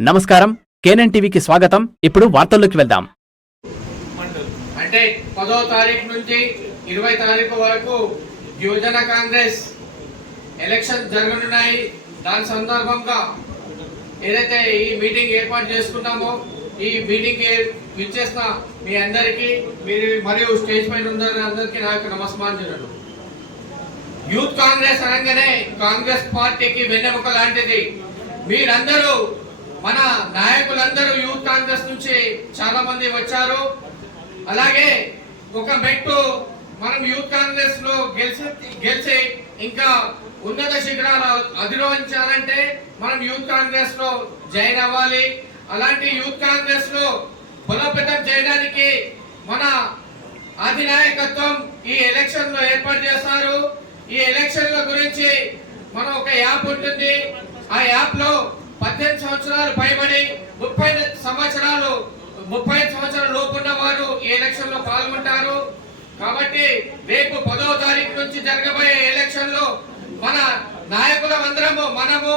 నమస్కారం. కేనన్ టీవీకి స్వాగతం. ఇప్పుడు వార్తల్లోకి వెళ్దాం. అంటే పదో తారీఖు నుంచి ఇరవై తారీఖు వరకు యువజన కాంగ్రెస్ ఎలక్షన్ జరగనున్నాయి. దాని సందర్భంగా ఏదైతే ఈ మీటింగ్ ఏర్పాటు చేసుకున్నామో ఈ మీటింగ్ విచ్చేసిన మీ అందరికీ మీరు మరియు స్టేజ్ పైన ఉన్న అందరికీ నా యొక్క నమస్కారాలు. యూత్ కాంగ్రెస్ అనగానే కాంగ్రెస్ పార్టీకి వెన్నెముక లాంటిది. మీరందరూ మన నాయకులందరూ యూత్ కాంగ్రెస్ నుంచి చాలా మంది వచ్చారు. అలాగే ఒక మెట్టు మనం యూత్ కాంగ్రెస్లో గెలిచి గెలిచి ఇంకా ఉన్నత శిఖరాలు అధిరోహించాలంటే మనం యూత్ కాంగ్రెస్లో జాయిన్ అవ్వాలి. అలాంటి యూత్ కాంగ్రెస్లో బలోపేతం చేయడానికి మన అధినాయకత్వం ఈ ఎలక్షన్లో ఏర్పాటు చేస్తారు ఈ ఎలక్షన్ల గురించి మనం ఒక యాప్ ఉంటుంది. ఆ యాప్లో పద్దెనిమిది సంవత్సరాలు పైబడి ముప్పై సంవత్సరాలు ముప్పై సంవత్సరాల లోపున్న వారు ఈ ఎలక్షన్లో పాల్గొంటారు. కాబట్టి రేపు పదో తారీఖు నుంచి జరగబోయే ఎలక్షన్లో మన నాయకులమందరము మనము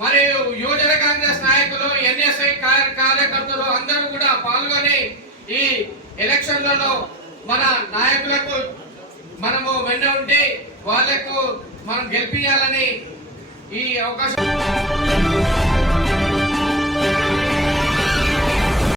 మరియు యువజన కాంగ్రెస్ నాయకులు ఎన్ఎస్ఐ కార్యకర్తలు అందరూ కూడా పాల్గొని ఈ ఎలక్షన్లలో మన నాయకులకు మనము వెన్న ఉండి వాళ్ళకు మనం గెలిపించాలని ఈ అవకాశం